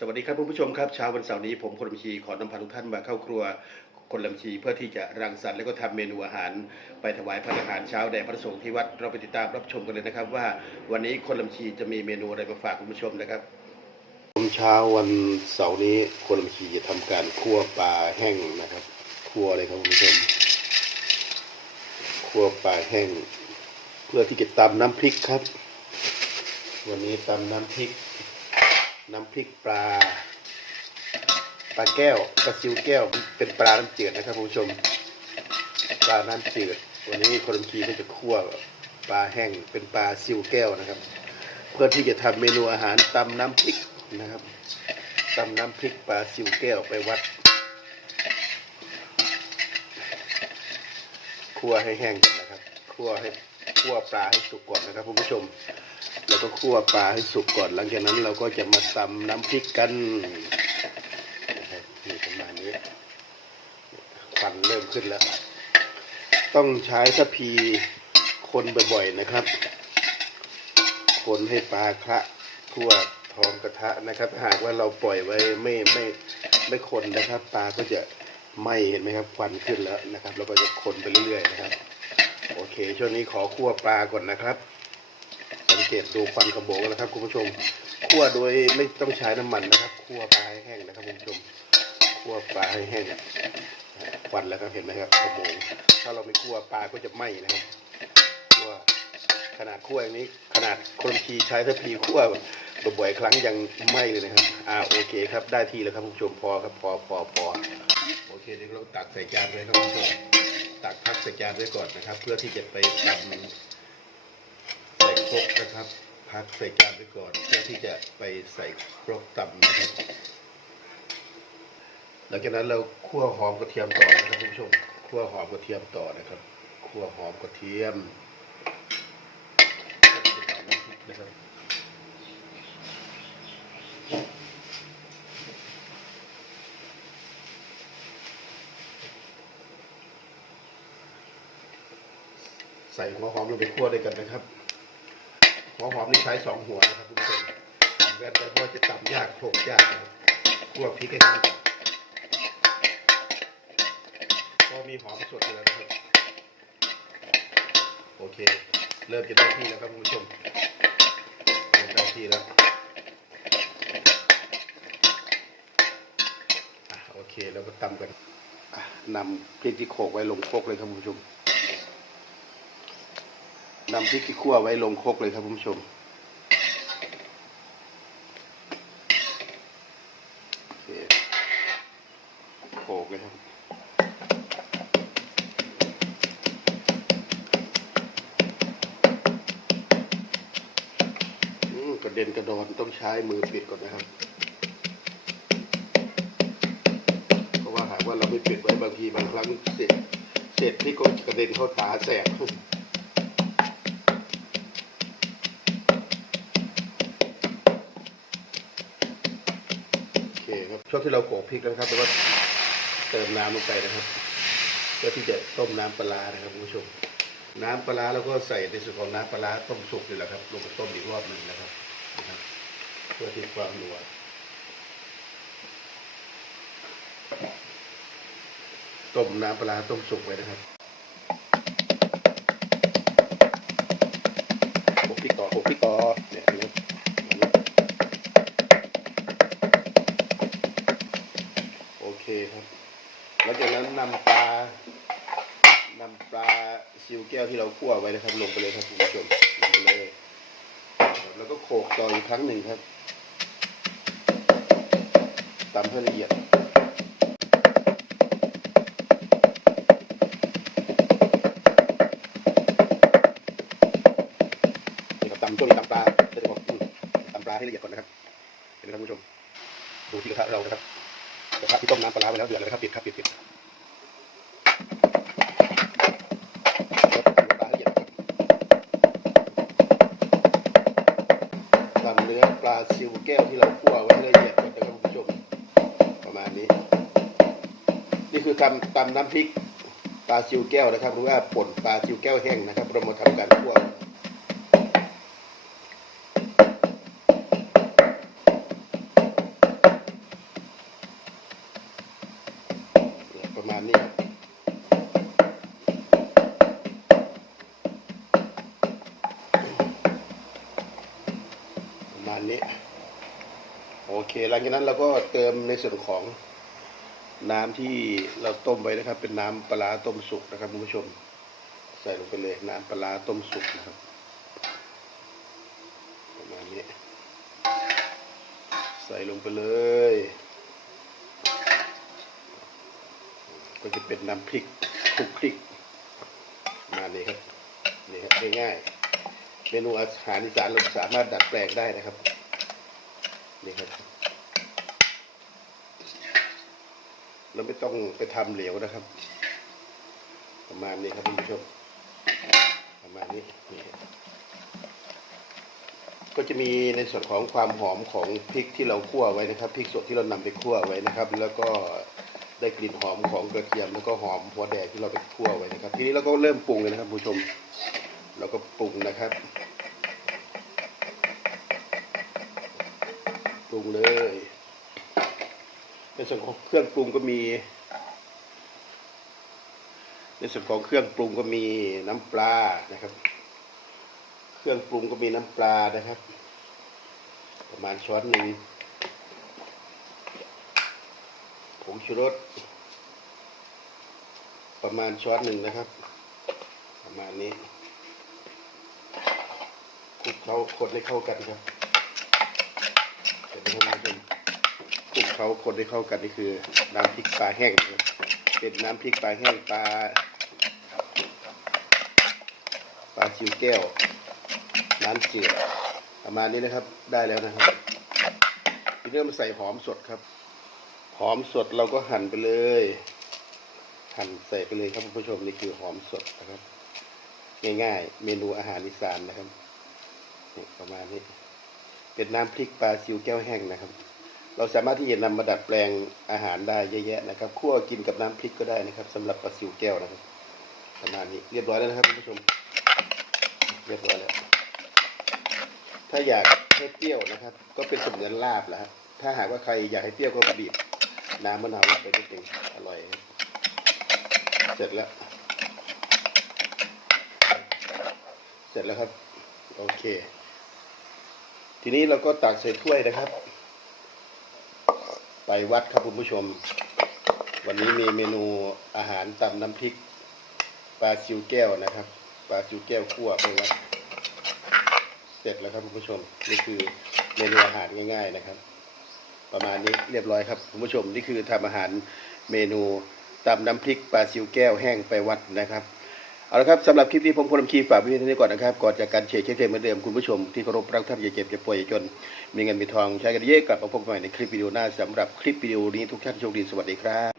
สวัสดีครับคุณผู้ชมครับเช้าวันเสาร์นี้ผมคนลำชีขอนำพาทุกท่านมาเข้าครัวคนลำชีเพื่อที่จะรังสรรค์และก็ทำเมนูอาหาร ไปถวายพระอาหารเช้าแด่พระสงฆ์ที่วัดเราไปติดตามรับชมกันเลยนะครับ ว่าวันนี้คนลำชีจะมีเมนูอะไรมาฝากคุณผู้ชมนะครับเช้าวันเสาร์นี้คนลำชีจะทำการคั่วปลาแห้งนะครับคั่วเลยครับคุณผู้ชมคั่วปลาแห้ง เพื่อที่จะตำน้ำพริกครับ วันนี้ตำน้ำพริก น้ำพริกปลา ปลาแก้วปลาซิวแก้วเป็นปลาน้ำจืดนะครับคุณผู้ชม ปลาน้ำจืด วันนี้คนลำคีก็จะคั่วปลาแห้งเป็นปลาซิวแก้วนะครับ เพื่อที่จะทำเมนูอาหารตำน้ำพริกนะครับตำน้ำพริกปลาซิวแก้วไปวัดคั่วให้แห้งก่อนนะครับคั่วให้คั่วปลาให้สุกก่อนนะครับคุณผู้ชม แล้วก็คั่วปลาให้สุกก่อน หลังจากนั้นเราก็จะมาตำน้ำพริกกันนี่ประมาณนี้ควันเริ่มขึ้นแล้ว ต้องใช้สะพีคนบ่อยๆนะครับ คนให้ปลาคละทั่วท้องกระทะนะครับ หากว่าเราปล่อยไว้ไม่ไม่ไม่คนนะครับ ปลาก็จะไหมเห็นไหมครับควันขึ้นแล้วนะครับเราก็จะคนไปเรื่อยๆนะครับ โอเคช่วงนี้ขอคั่วปลาก่อนนะครับ เกตดูควันกระโบกนะครับคุณผู้ชมคั่วโดยไม่ต้องใช้น้ำมันนะครับคั่วปลาให้แห้งนะครับคุณผู้ชมคั่วปลาให้แห้งควันแล้วครับเห็นไหมครับกระโบกถ้าเราไม่คั่วปลาก็จะไหม้นะครับคั่วขนาดคั่วอย่างนี้ขนาดคนทีใช้ทัพพีคั่วบ่อยๆครั้งยังไหม้เลยนะครับอ่าโอเคครับได้ที่แล้วครับคุณผู้ชมพอครับพอพอพอโอเคเดี๋ยวเราตักใส่จานเลยครับคุณผู้ชมตักพักใส่จานไว้ก่อนนะครับ เพื่อที่จะไปตำ ครกนะครับ พักใส่จานไว้ก่อนเพื่อที่จะไปใส่ครกตำนะครับ หลังจากนั้นเราคั่วหอมกระเทียมต่อนะครับคุณผู้ชมคั่วหอมกระเทียมต่อนะครับคั่วหอมกระเทียมนะครับใส่หัวหอมลงไปคั่วด้วยกันนะครับ หัวหอมนี่ใช้สองหัวนะครับคุณผู้ชมสองแว่นไปเราะว่าจะตำยากโขลกยากนะครับคั่วพริกให้เข้ากันพอมีหอมสดอยู่แล้วนะครับ โอเค เริ่มจะได้ที่แล้วครับคุณผู้ชมเริ่มได้ที่แล้วโอเคแล้วก็ตำกันนำพริกที่โขลกไว้ลงโคกเลยครับคุณผู้ชม นำพริกที่คั่วไว้ลงโครกเลยครับคุณผู้ชมโอเคโขกเลยครับ กระเด็นกระดอนต้องใช้มือปิดก่อนนะครับ เพราะว่าหากว่าเราไม่ปิดไว้บางทีบางครั้งเศษเศษพริกก็กระเด็นเข้าตาแสบ ช่วงที่เราโขลกพริกแล้วนะครับแล้วก็เติมน้ำลงไปนะครับเพื่อที่จะต้มน้ำปลานะครับคุณผู้ชม น้ำปลาร้าแล้วก็ใส่ในส่วนของน้ำปลาต้มสุกนี่แหละครับลงไปต้มอีกรอบหนึ่งนะครับนะครับ เพื่อที่ความนัวต้มน้ำปลาต้มสุกไว้นะครับโขลกพริกต่อโขลกพริกต่อ ซิวแก้วที่เราคั่วไว้นะครับ ลงไปเลยครับคุณผู้ชมลงไปเลยแล้วก็โขกต่ออีกครั้งหนึ่งครับตำให้ละเอียดนี่ครับตำช่วงนี้ตำปลาจะบอกตำปลาให้ละเอียดก่อนนะครับเห็นไหมครับคุณผู้ชม ดูที่กระทะเรานะครับกระทะที่ต้มน้ำปลาไว้แล้วเดือดแล้วครับปิดครับปิดปิด ลาซิวแก้วที่เราคั่วไว้ละเอียดก่อนะครับคุณผู้ชมประมาณนี้ นี่คือตำตำน้ำพริกปลาซิวแก้วนะครับ หรือว่าป่นปลาซิวแก้วแห้งนะครับ เรามาทำการคั่ว มาณนี้ โอเค หลังจากนั้นเราก็เติมในส่วนของน้ำที่เราต้มไว้นะครับ เป็นน้ำปลาต้มสุกนะครับคุณผู้ชม ใส่ลงไปเลยน้ำปลาต้มสุกนะครับประมาณนี้ ใส่ลงไปเลย ก็จะเป็นน้ำพริกคลุกคลิก มาณนี้ครับนี่ครับง่ายๆ เมนูอาหารอีสานเราสามารถดัดแปลงได้นะครับนี่ครับ เราไม่ต้องไปทำเหลวนะครับ ประมาณนี้ครับคุณผู้ชมประมาณนี้นี่ครับก็จะมีในส่วนของความหอมของพริกที่เราคั่วไว้นะครับพริกสดที่เรานำไปคั่วไว้นะครับ แล้วก็ได้กลิ่นหอมของกระเทียมแล้วก็หอมหัวแดงที่เราไปคั่วไว้นะครับ ทีนี้เราก็เริ่มปรุงเลยนะครับคุณผู้ชม เราก็ปรุงนะครับ ปรุงเลย ในส่วนของเครื่องปรุงก็มี ในส่วนของเครื่องปรุงก็มีน้ำปลานะครับ เครื่องปรุงก็มีน้ำปลานะครับ ประมาณช้อนหนึ่งผงชูรสประมาณช้อนหนึ่งนะครับ ประมาณนี้ เขาคนให้เข้ากันครับเสร็จแล้วครับคุณผู้ชมคลุกเขาคนให้เข้ากันนี่คือ น้ำพริกปลาแห้งนะเป็นน้ำพริกปลาแห้งปลาปลาชิวแก้วน้ำจืดประมาณนี้นะครับได้แล้วนะครับทีนี้เรามาใส่หอมสดครับ หอมสดเราก็หั่นไปเลย หั่นใส่ไปเลยครับคุณผู้ชมนี่คือหอมสดนะครับ ง่ายๆ เมนูอาหารอีสานนะครับ นี่ประมาณนี้ เป็นน้ำพริกปลาซิวแก้วแห้งนะครับ เราสามารถที่จะนำมาดัดแปลงอาหารได้เยอะแยะนะครับคั่วกินกับน้ำพริกก็ได้นะครับสำหรับปลาซิวแก้วนะครับ ประมาณนี้เรียบร้อยแล้วนะครับคุณผู้ชม เรียบร้อยแล้ว ถ้าอยากให้เปรี้ยวนะครับ ก็เป็นสมเด็จลาบแหละครับถ้าหากว่าใครอยากให้เปรี้ยวก็บีบน้ำมะนาวลงไปนิดนึงอร่อย เสร็จแล้วเสร็จแล้วครับ โอเค ทีนี้เราก็ตักใส่ถ้วยนะครับ ไปวัดครับคุณผู้ชม วันนี้มีเมนูอาหารตำน้ำพริกปลาซิวแก้วนะครับปลาซิวแก้วคั่วไปวัดเสร็จแล้วครับคุณผู้ชมนี่คือเมนูอาหารง่าย ๆนะครับ ประมาณนี้เรียบร้อยครับคุณผู้ชมนี่คือทำอาหารเมนูตำน้ำพริกปลาซิวแก้วแห้งไปวัดนะครับ เอาละครับสำหรับคลิปนี้ผมพลมคีฝากไว้เท่านี้ก่อนนะครับก่อนจากการเชียร์เชียร์เทมเหมือนเดิมคุณผู้ชมที่เคารพรักท่านอย่าเจ็บอย่าป่วยอย่าจน มีเงินมีทองใช้กันเยอะกลับมาพบกันใหม่ในคลิปวิดีโอหน้าสำหรับคลิปวิดีโอนี้ทุกท่านโชคดีสวัสดีครับ